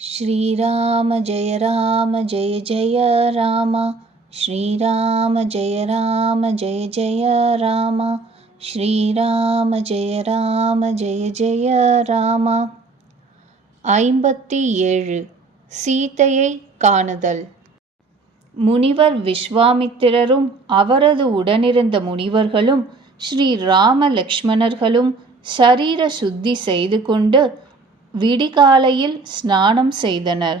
श्रीराम जय राम जय जय राम श्रीराम जय राम जय जय राम श्रीराम जय राम जय जय ராம ஐம்பத்தி ஏழு சீதையை காணுதல் முனிவர் விஸ்வாமித்திரரும் அவரது உடனிருந்த முனிவர்களும் ஸ்ரீ ராம லக்ஷ்மணர்களும் சரீர சுத்தி செய்து கொண்டு விடிகாலையில் ஸ்நானம் செய்தனர்.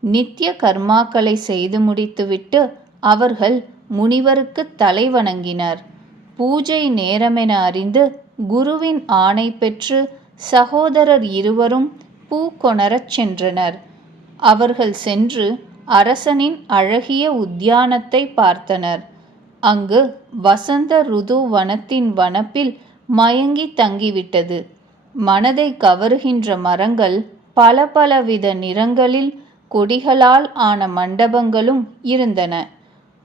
நித்திய கர்மாக்களை செய்து முடித்துவிட்டு அவர்கள் முனிவருக்கு தலை வணங்கினர். பூஜை நேரமென அறிந்து குருவின் ஆணை பெற்று சகோதரர் இருவரும் பூ கொணரச் சென்றனர். அவர்கள் சென்று அரசனின் அழகிய உத்தியானத்தை பார்த்தனர். அங்கு வசந்த ருது வனத்தின் வனப்பில் மயங்கி தங்கிவிட்டது. மனதை கவருகின்ற மரங்கள் பல பலவித நிறங்களில் கொடிகளால் ஆன மண்டபங்களும் இருந்தன.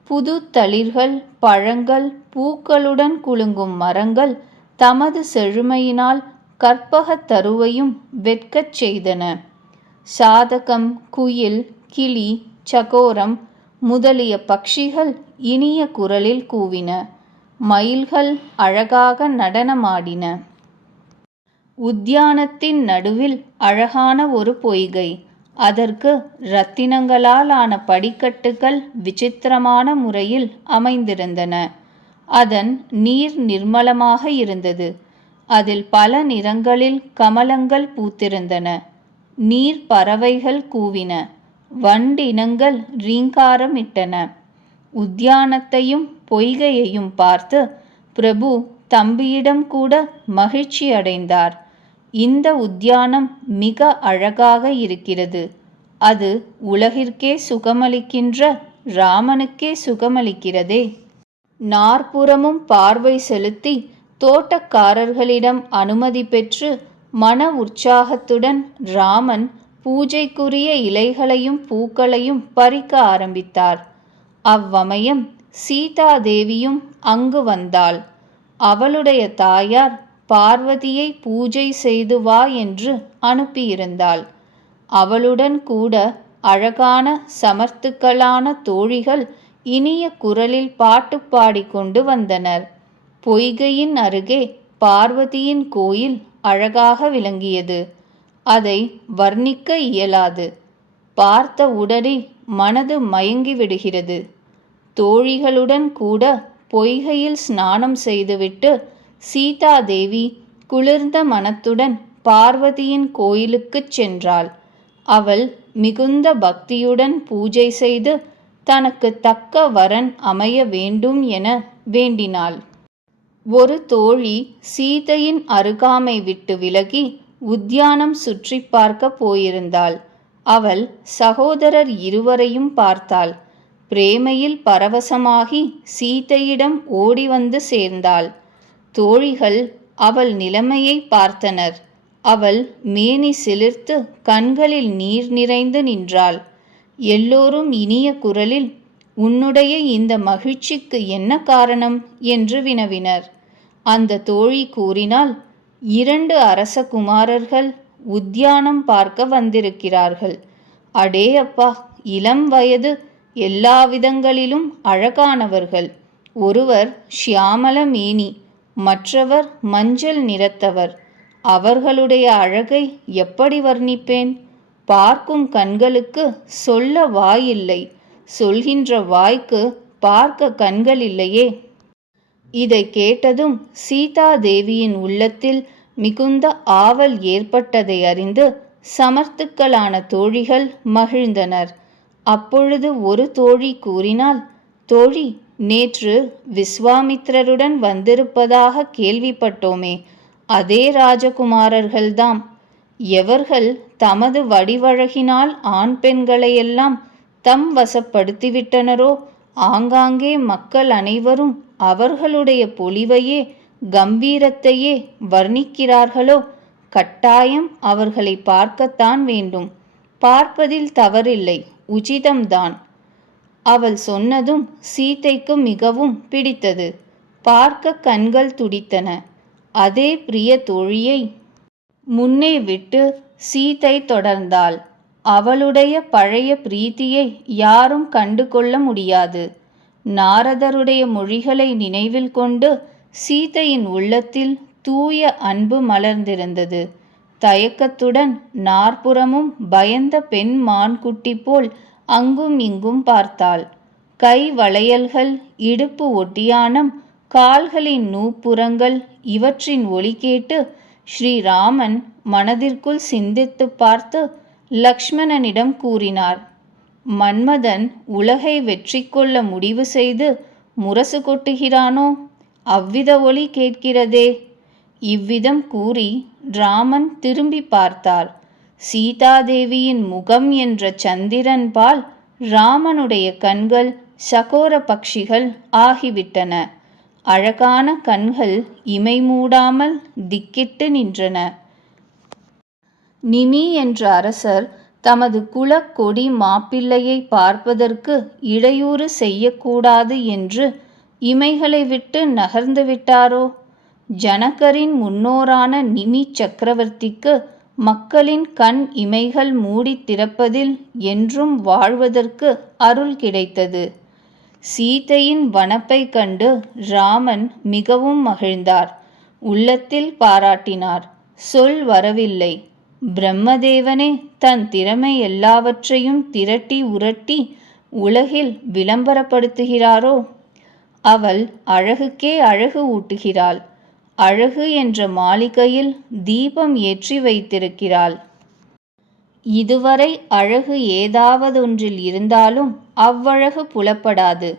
புது தளிர்கள் பழங்கள் பூக்களுடன் குலுங்கும் மரங்கள் தமது செழுமையினால் கற்பகத் தருவையும் வெட்கச் செய்தன. சாதகம் குயில் கிளி சகோரம் முதலிய பட்சிகள் இனிய குரலில் கூவின. மயில்கள் அழகாக நடனமாடின. உத்தியானத்தின் நடுவில் அழகான ஒரு பொய்கை. அதற்கு இரத்தினங்களால் ஆன படிக்கட்டுகள் விசித்திரமான முறையில் அமைந்திருந்தன. அதன் நீர் நிர்மலமாக இருந்தது. அதில் பல நிறங்களில் கமலங்கள் பூத்திருந்தன. நீர் பறவைகள் கூவின. வண்டினங்கள் ரீங்காரமிட்டன. உத்தியானத்தையும் பொய்கையையும் பார்த்து பிரபு தம்பியிடம் கூட மகிழ்ச்சி அடைந்தார் இந்த உத்தியானம் மிக அழகாக இருக்கிறது. அது உலகிற்கே சுகமளிக்கின்ற ராமனுக்கே சுகமளிக்கிறதே. நாற்புறமும் பார்வை செலுத்தி தோட்டக்காரர்களிடம் அனுமதி பெற்று மன உற்சாகத்துடன் ராமன் பூஜைக்குரிய இலைகளையும் பூக்களையும் பறிக்க ஆரம்பித்தார். அவ்வமயம் சீதாதேவியும் அங்கு வந்தாள். அவளுடைய தாயார் பார்வதியை பூஜை செய்து வா என்று அனுப்பியிருந்தாள். அவளுடன் கூட அழகான சமர்த்துக்களான தோழிகள் இனிய குரலில் பாட்டு பாடிக்கொண்டு வந்தனர். பொய்கையின் அருகே பார்வதியின் கோயில் அழகாக விளங்கியது. அதை வர்ணிக்க இயலாது. பார்த்த உடனே மனது மயங்கி விடுகிறது. தோழிகளுடன் கூட பொய்கையில் ஸ்நானம் செய்துவிட்டு சீதாதேவி குளிர்ந்த மனத்துடன் பார்வதியின் கோயிலுக்குச் சென்றாள். அவள் மிகுந்த பக்தியுடன் பூஜை செய்து தனக்கு தக்க வரன் அமைய வேண்டும் என வேண்டினாள். ஒரு தோழி சீதையின் அருகாமை விட்டு விலகி உத்தியானம் சுற்றி பார்க்க போயிருந்தாள். அவள் சகோதரர் இருவரையும் பார்த்தாள். பிரேமையில் பரவசமாகி சீதையிடம் ஓடி வந்து சேர்ந்தாள். தோழிகள் அவள் நிலைமையை பார்த்தனர். அவள் மேனி சிலிர்த்து கண்களில் நீர் நிறைந்து நின்றாள். எல்லோரும் இனிய குரலில் உன்னுடைய இந்த மகிழ்ச்சிக்கு என்ன காரணம்? என்று வினவினர். அந்த தோழி கூறினால் இரண்டு அரச குமாரர்கள் உத்தியானம் பார்க்க வந்திருக்கிறார்கள். அடே அப்பா இளம் வயது எல்லா விதங்களிலும் அழகானவர்கள். ஒருவர் ஷியாமல மேனி மற்றவர் மஞ்சள் நிறத்தவர். அவர்களுடைய அழகை எப்படி வர்ணிப்பேன்? பார்க்கும் கண்களுக்கு சொல்ல வாயில்லை. சொல்கின்ற வாய்க்கு பார்க்க கண்கள் இல்லையே இதை கேட்டதும் சீதா தேவியின் உள்ளத்தில் மிகுந்த ஆவல் ஏற்பட்டதை அறிந்து சமர்த்துக்களான தோழிகள் மகிழ்ந்தனர். அப்பொழுது ஒரு தோழி கூறினால் தோழி நேற்று விஸ்வாமித்திரருடன் வந்திருப்பதாக கேள்விப்பட்டோமே அதே ராஜகுமாரர்கள்தாம். எவர்கள் தமது வடிவழகினால் ஆண் பெண்களையெல்லாம் தம் வசப்படுத்திவிட்டனரோ ஆங்காங்கே மக்கள் அனைவரும் அவர்களுடைய பொலிவையே கம்பீரத்தையே வர்ணிக்கிறார்களோ கட்டாயம் அவர்களை பார்க்கத்தான் வேண்டும். பார்ப்பதில் தவறில்லை உச்சிதம்தான். அவள் சொன்னதும் சீதைக்கு மிகவும் பிடித்தது. பார்க்க கண்கள் துடித்தன. அதே பிரிய தோழியை முன்னே விட்டு சீதை தொடர்ந்தாள். அவளுடைய பழைய பிரீத்தியை யாரும் கண்டு கொள்ள முடியாது. நாரதருடைய மொழிகளை நினைவில் கொண்டு சீதையின் உள்ளத்தில் தூய அன்பு மலர்ந்திருந்தது. தயக்கத்துடன் நாற்புறமும் பயந்த பெண் மான்குட்டி போல் அங்கும் இங்கும் பார்த்தாள். கை வளையல்கள் இடுப்பு ஒட்டியானம் கால்களின் நூப்புறங்கள் இவற்றின் ஒலி கேட்டு ஸ்ரீராமன் மனதிற்குள் சிந்தித்து பார்த்து லக்ஷ்மணனிடம் கூறினார் மன்மதன் உலகை வெற்றி கொள்ள முடிவு செய்து முரசு கொட்டுகிறானோ? அவ்வித ஒளி கேட்கிறதே. இவ்விதம் கூறி ராமன் திரும்பி பார்த்தார். சீதாதேவியின் முகம் என்ற சந்திரன்பால் ராமனுடைய கண்கள் சகோர பக்ஷிகள் ஆகிவிட்டன. அழகான கண்கள் இமை மூடாமல் திக்கிட்டு நின்றன. நிமி என்ற அரசர் தமது குலக்கொடி மாப்பிள்ளையை பார்ப்பதற்கு இடையூறு செய்யக்கூடாது என்று இமைகளை விட்டு நகர்ந்து விட்டாரோ? ஜனகரின் முன்னோரான நிமி சக்கரவர்த்திக்கு மக்களின் கண் இமைகள் மூடித் திறப்பதில் என்றும் வாழ்வதற்கு அருள் கிடைத்தது. சீதையின் வனப்பை கண்டு ராமன் மிகவும் மகிழ்ந்தார். உள்ளத்தில் பாராட்டினார். சொல் வரவில்லை. பிரம்மதேவனே தன் திறமை எல்லாவற்றையும் திரட்டி உரட்டி உலகில் விளம்பரப்படுத்துகிறாரோ? அவள் அழகுக்கே அழகு ஊட்டுகிறாள். அழகு என்ற மாளிகையில் தீபம் ஏற்றி வைத்திருக்கிறாள். இதுவரை அழகு ஏதாவதொன்றில் இருந்தாலும் அவ்வழகு புலப்படாது.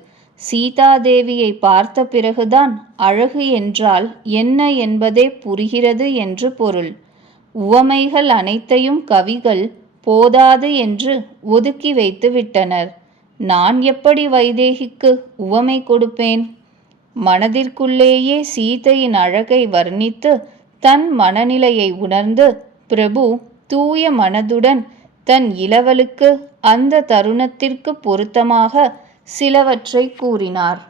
சீதாதேவியை பார்த்த பிறகுதான் அழகு என்றால் என்ன என்பதே புரிகிறது என்று பொருள். உவமைகள் அனைத்தையும் கவிகள் போதாது என்று ஒதுக்கி வைத்து விட்டனர் நான் எப்படி வைதேகிக்கு உவமை கொடுப்பேன்? மனதிற்குள்ளேயே சீதையின் அழகை வர்ணித்து தன் மனநிலையை உணர்ந்து பிரபு தூய மனதுடன் தன் இளவலுக்கு அந்த தருணத்திற்கு பொருத்தமாக சிலவற்றை கூறினார்.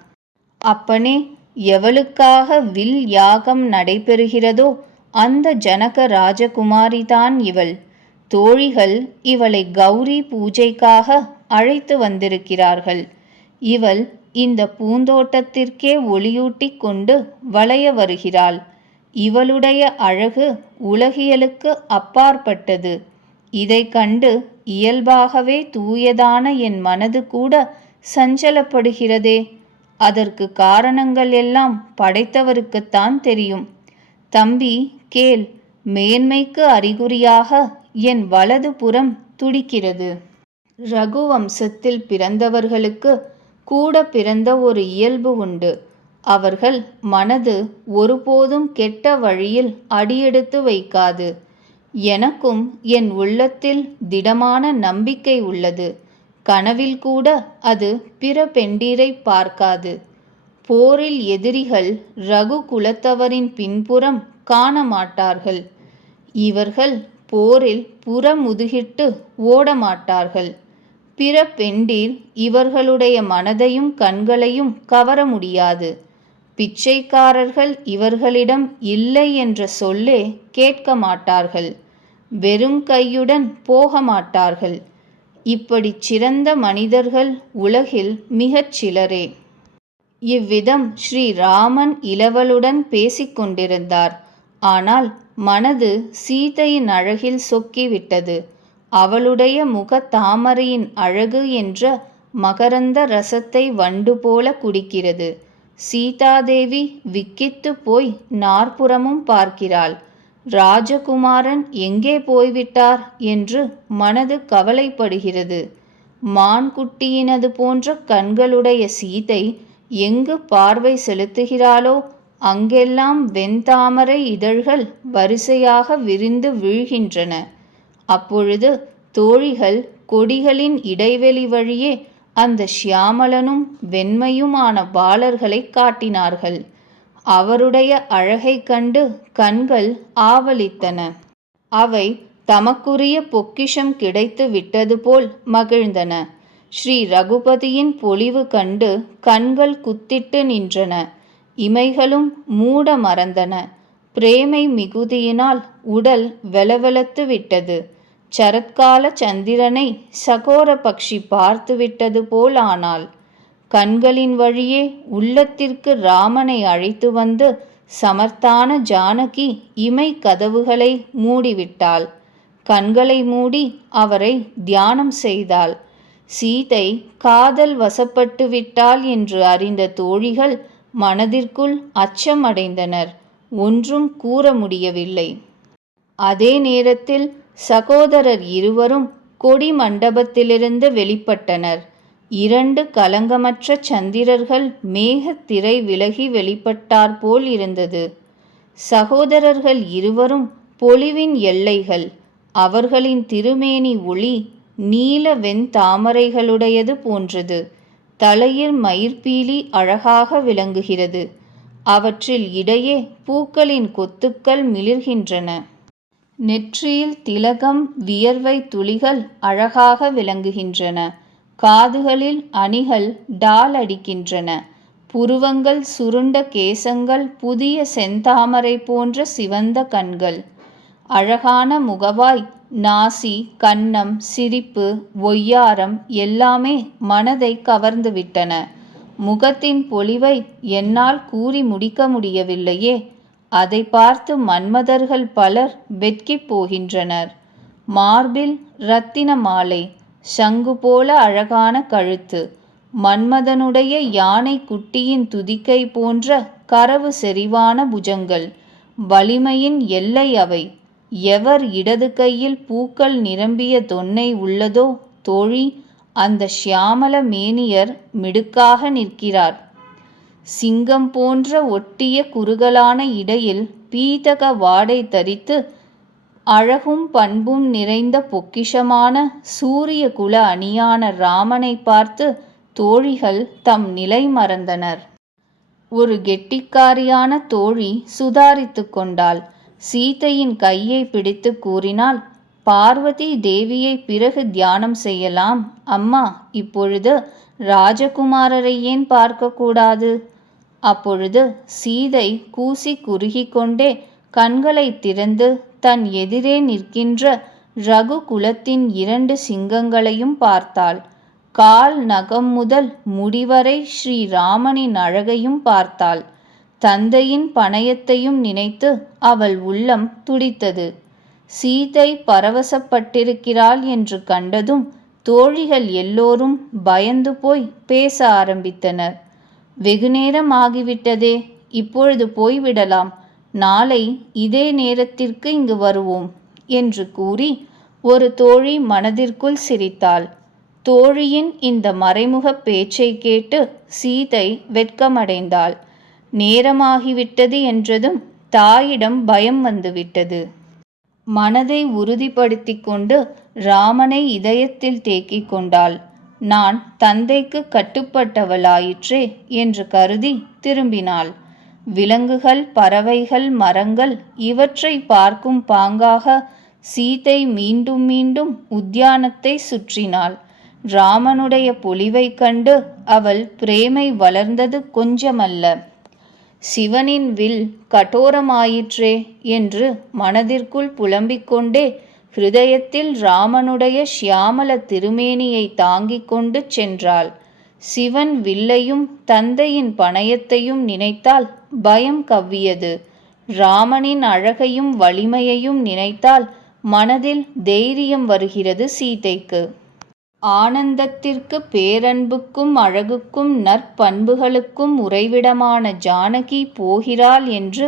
அப்பனே எவளுக்காக வில் யாகம் நடைபெறுகிறதோ அந்த ஜனக ராஜகுமாரிதான் இவள். தோழிகள் இவளை கௌரி பூஜைக்காக அழைத்து வந்திருக்கிறார்கள். இவள் இந்த பூந்தோட்டத்திற்கே ஒளியூட்டி கொண்டு வளைய வருகிறாள். இவளுடைய அழகு உலகியலுக்கு அப்பாற்பட்டது. இதை கண்டு இயல்பாகவே தூயதான என் மனது கூட சஞ்சலப்படுகிறதே. அதற்கு காரணங்கள் எல்லாம் படைத்தவருக்குத்தான் தெரியும். தம்பி கேள் மேன்மைக்கு அறிகுறியாக என் வலது புறம் துடிக்கிறது. ரகுவம்சத்தில் பிறந்தவர்களுக்கு கூட பிறந்த ஒரு இயல்பு உண்டு. அவர்கள் மனது ஒருபோதும் கெட்ட வழியில் அடியெடுத்து வைக்காது. எனக்கும் என் உள்ளத்தில் திடமான நம்பிக்கை உள்ளது. கனவில் கூட அது பிற பெண்டீரை பார்க்காது. போரில் எதிரிகள் ரகு குலத்தவரின் பின்புறம் காண மாட்டார்கள். இவர்கள் போரில் புறமுதுகிட்டு ஓட பிற பெண்டீர் இவர்களுடைய மனதையும் கண்களையும் கவர முடியாது. பிச்சைக்காரர்கள் இவர்களிடம் இல்லை என்ற சொல்லே கேட்க மாட்டார்கள். வெறும் கையுடன் போக மாட்டார்கள். இப்படி சிறந்த மனிதர்கள் உலகில் மிகச் சிலரே. இவ்விதம் ஸ்ரீராமன் இளவலுடன் பேசிக்கொண்டிருந்தார் ஆனால் மனது சீதையின் அழகில் சொக்கிவிட்டது. அவளுடைய முக தாமரையின் அழகு என்ற மகரந்த ரசத்தை வண்டு போல குடிக்கிறது. சீதாதேவி விக்கித்து போய் நாற்புறமும் பார்க்கிறாள். ராஜகுமாரன் எங்கே போய்விட்டார் என்று மனது கவலைப்படுகிறது. மான்குட்டியினது போன்ற கண்களுடைய சீதை எங்கு பார்வை செலுத்துகிறாளோ அங்கெல்லாம் வெண்தாமரை இதழ்கள் வரிசையாக விரிந்து வீழ்கின்றன. அப்பொழுது தோழிகள் கொடிகளின் இடைவெளி வழியே அந்த ஷியாமலனும் வெண்மையுமான பாலர்களை காட்டினார்கள். அவருடைய அழகைக் கண்டு கண்கள் ஆவலித்தன. அவை தமக்குரிய பொக்கிஷம் கிடைத்து விட்டது போல் மகிழ்ந்தன. ஸ்ரீ ரகுபதியின் பொலிவு கண்டு கண்கள் குத்திட்டு நின்றன. இமைகளும் மூட மறந்தன. பிரேமை மிகுதியினால் உடல் வெலவெலத்து விட்டது. சரத்கால சந்திரனை சகோர பக்ஷி பார்த்துவிட்டது போல் ஆனாள் கண்களின் வழியே உள்ளத்திற்கு ராமனை அழைத்து வந்து சமர்த்தான ஜானகி இமை கதவுகளை மூடிவிட்டாள். கண்களை மூடி அவரை தியானம் செய்தாள். சீதை காதல் வசப்பட்டு விட்டாள் என்று அறிந்த தோழிகள் மனதிற்குள் அச்சமடைந்தனர். ஒன்றும் கூற முடியவில்லை. அதே நேரத்தில் சகோதரர் இருவரும் கொடி மண்டபத்திலிருந்து வெளிப்பட்டனர். இரண்டு கலங்கமற்ற சந்திரர்கள் மேகத்திரை விலகி வெளிப்பட்டாற்போல் இருந்தது. சகோதரர்கள் இருவரும் பொலிவின் எல்லைகள் அவர்களின் திருமேனி ஒளி நீல வெண்தாமரைகளுடையது போன்றது. தலையில் மயிர்பீலி அழகாக விளங்குகிறது. அவற்றில் இடையே பூக்களின் கொத்துக்கள் மிளிர்கின்றன. நெற்றியில் திலகம் வியர்வை துளிகள் அழகாக விளங்குகின்றன. காதுகளில் அணிகள் டால் அடிக்கின்றன. புருவங்கள் சுருண்ட கேசங்கள் புதிய செந்தாமரை போன்ற சிவந்த கண்கள். அழகான முகவாய் நாசி கன்னம் சிரிப்பு ஒய்யாரம் எல்லாமே மனதை கவர்ந்துவிட்டன. முகத்தின் பொலிவை என்னால் கூறி முடிக்க முடியவில்லையே. அதை பார்த்து மன்மதர்கள் பலர் வெட்கிப் போகின்றனர். மார்பில் இரத்தின மாலை சங்கு போல அழகான கழுத்து மன்மதனுடைய யானை குட்டியின் துதிக்கை போன்ற கரவு செறிவான புஜங்கள் வலிமையின் எல்லை அவை. எவர் இடது கையில் பூக்கள் நிரம்பிய தொன்னை உள்ளதோ தோழி அந்த ஷியாமல மேனியர் மிடுக்காக நிற்கிறார். சிங்கம் போன்ற ஒட்டிய குறுகலான இடையில் பீதக வாடை தரித்து அழகும் பண்பும் நிறைந்த பொக்கிஷமான சூரிய குல அணியான ராமனை பார்த்து தோழிகள் தம் நிலை மறந்தனர். ஒரு கெட்டிக்காரியான தோழி சுதாரித்து கொண்டாள். சீதையின் கையை பிடித்து கூறினாள் பார்வதி தேவியை பிறகு தியானம் செய்யலாம். அம்மா இப்பொழுது ராஜகுமாரரை ஏன் பார்க்கக்கூடாது அப்பொழுது சீதை கூசி குறுகிக்கொண்டே கண்களை திறந்து தன் எதிரே நிற்கின்ற ரகு குலத்தின் இரண்டு சிங்கங்களையும் பார்த்தாள். கால் நகம் முதல் முடிவரை ஸ்ரீராமனின் அழகையும் பார்த்தாள். தந்தையின் பணயத்தையும் நினைத்து அவள் உள்ளம் துடித்தது. சீதை பரவசப்பட்டிருக்கிறாள் என்று கண்டதும் தோழிகள் எல்லோரும் பயந்து போய் பேச ஆரம்பித்தனர். வெகுநேரம் ஆகிவிட்டதே இப்பொழுது போய்விடலாம். நாளை இதே நேரத்திற்கு இங்கு வருவோம் என்று கூறி ஒரு தோழி மனதிற்குள் சிரித்தாள். தோழியின் இந்த மறைமுக பேச்சை கேட்டு சீதை வெட்கமடைந்தாள். நேரமாகிவிட்டது என்றதும் தாயிடம் பயம் வந்துவிட்டது. மனதை உறுதிப்படுத்தி கொண்டு ராமனை இதயத்தில் தேக்கிக் கொண்டாள். நான் தந்தைக்கு கட்டுப்பட்டவளாயிற்றே என்று கருதி திரும்பினாள். விலங்குகள் பறவைகள் மரங்கள் இவற்றை பார்க்கும் பாங்காக சீதை மீண்டும் மீண்டும் உத்தியானத்தை சுற்றினாள். ராமனுடைய பொலிவைக் கண்டு அவள் பிரேமை வளர்ந்தது கொஞ்சமல்ல. சிவனின் வில் கடோரமாயிற்றே என்று மனதிற்குள் புலம்பிக் கொண்டே ஹிருதயத்தில் ராமனுடைய ஷியாமல திருமேனியை தாங்கிக் கொண்டு சென்றாள். சிவன் வில்லையும் தந்தையின் பணயத்தையும் நினைத்தால் பயம் கவ்வியது. ராமனின் அழகையும் வலிமையையும் நினைத்தால் மனதில் தைரியம் வருகிறது சீதைக்கு. ஆனந்தத்திற்கு பேரன்புக்கும் அழகுக்கும் நற்பண்புகளுக்கும் உறைவிடமான ஜானகி போகிறாள் என்று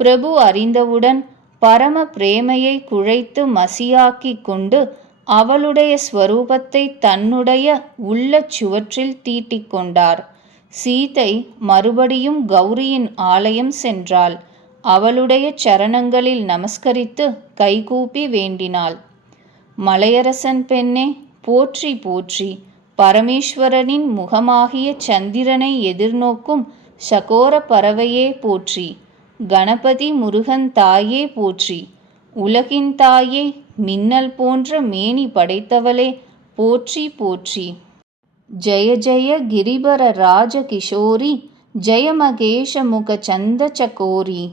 பிரபு அறிந்தவுடன் பரம பிரேமையை குழைத்து மசியாக்கிக் கொண்டு அவளுடைய ஸ்வரூபத்தை தன்னுடைய உள்ள சுவற்றில் தீட்டிக் கொண்டார். சீதை மறுபடியும் கௌரியின் ஆலயம் சென்றாள். அவளுடைய சரணங்களில் நமஸ்கரித்து கைகூப்பி வேண்டினாள். மலையரசன் பெண்ணே போற்றி போற்றி. பரமேஸ்வரனின் முகமாகிய சந்திரனை எதிர்நோக்கும் சகோர பறவையே போற்றி. கணபதி முருகன் தாயே போற்றி. உலகின் தாயே மின்னல் போன்ற மேனி படைத்தவளே போற்றி போற்றி. ஜய ஜய கிரிபர ராஜகிஷோரி ஜெயமகேஷ ஜய மகேஷ முக சந்த சகோரி.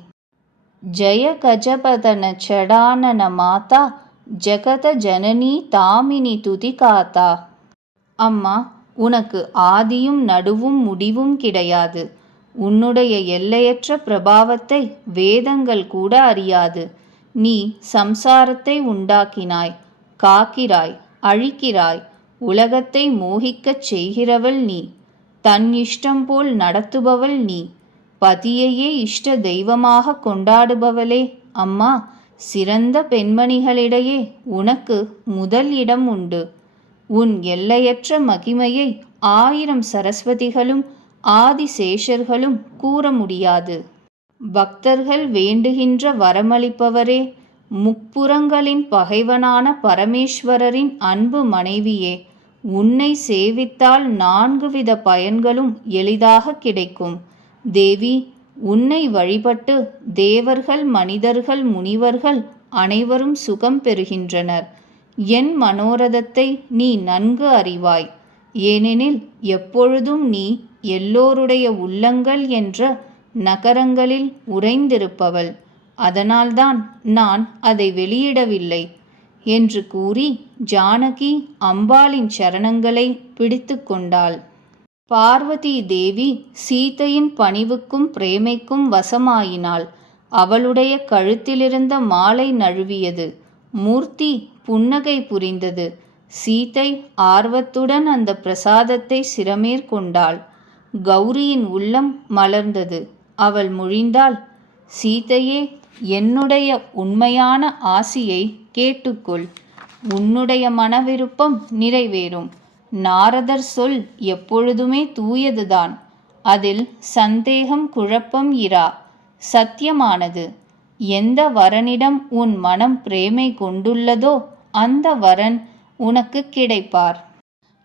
ஜய கஜபதன சடானன மாதா ஜெகத ஜனனி தாமினி துதி காத்தா. அம்மா உனக்கு ஆதியும் நடுவும் முடிவும் கிடையாது. உன்னுடைய எல்லையற்ற பிரபாவத்தை வேதங்கள் கூட அறியாது. நீ சம்சாரத்தை உண்டாக்கினாய் காக்கிறாய் அழிக்கிறாய் உலகத்தை மோகிக்கச் செய்கிறவள் நீ தன் இஷ்டம் போல் நடத்துபவள் நீ பதியையே இஷ்ட தெய்வமாக கொண்டாடுபவளே அம்மா சிறந்த பெண்மணிகளிடையே உனக்கு முதல் இடம் உண்டு. உன் எல்லையற்ற மகிமையை ஆயிரம் சரஸ்வதிகளும் ஆதிசேஷர்களும் கூற முடியாது பக்தர்கள் வேண்டுகின்ற வரமளிப்பவரே முப்புறங்களின் பகைவனான பரமேஸ்வரரின் அன்பு மனைவியே உன்னை சேவித்தால் நான்கு வித பயன்களும் எளிதாக கிடைக்கும். தேவி உன்னை வழிபட்டு தேவர்கள் மனிதர்கள் முனிவர்கள் அனைவரும் சுகம் பெறுகின்றனர். என் மனோரதத்தை நீ நன்கு அறிவாய். ஏனெனில் எப்பொழுதும் நீ எல்லோருடைய உள்ளங்கள் என்ற நகரங்களில் உறைந்திருப்பவள். அதனால்தான் நான் அதை வெளியிடவில்லை என்று கூறி ஜானகி அம்பாளின் சரணங்களை பிடித்து கொண்டாள். பார்வதி தேவி சீதையின் பணிவுக்கும் பிரேமைக்கும் வசமாயினாள். அவளுடைய கழுத்திலிருந்த மாலை நழுவியது. மூர்த்தி புன்னகை புரிந்தது. சீதை ஆர்வத்துடன் அந்த பிரசாதத்தை சிரமேற்கொண்டாள். கௌரியின் உள்ளம் மலர்ந்தது. அவள் முழிந்தாள் சீதையே என்னுடைய உண்மையான ஆசியை கேட்டுக்கொள். உன்னுடைய மனவிருப்பம் நிறைவேறும். நாரதர் சொல் எப்பொழுதுமே தூயதுதான். அதில் சந்தேகம் குழப்பம் இரா. சத்தியமானது. எந்த வரனிடம் உன் மனம் பிரேமை கொண்டுள்ளதோ அந்த வரன் உனக்கு கிடைப்பார்.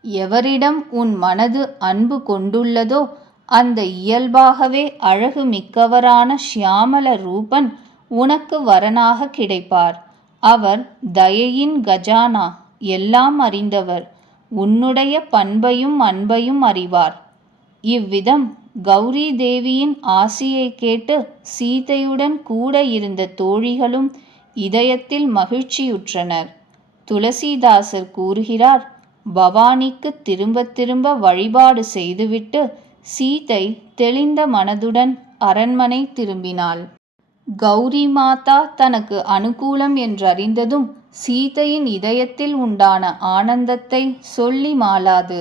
எவரிடம் உன் மனது அன்பு கொண்டுள்ளதோ அந்த இயல்பாகவே அழகு மிக்கவரான ஷியாமல ரூபன் உனக்கு வரனாக கிடைப்பார். அவர் தயையின் கஜானா எல்லாம் அறிந்தவர். உன்னுடைய பண்பையும் அன்பையும் அறிவார். இவ்விதம் கௌரி தேவியின் ஆசியை கேட்டு சீதையுடன் கூட இருந்த தோழிகளும் இதயத்தில் மகிழ்ச்சியுற்றனர். துளசிதாசர் கூறுகிறார் பவானிக்கு திரும்ப திரும்ப வழிபாடு செய்துவிட்டு சீதை தெளிந்த மனதுடன் அரண்மனை திரும்பினாள். கௌரி மாதா தனக்கு அனுகூலம் என்றறிந்ததும் சீதையின் இதயத்தில் உண்டான ஆனந்தத்தை சொல்லி மாளாது.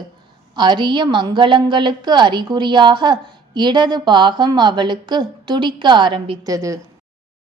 அரிய மங்களங்களுக்கு அறிகுறியாக இடது பாகம் அவளுக்கு துடிக்க ஆரம்பித்தது.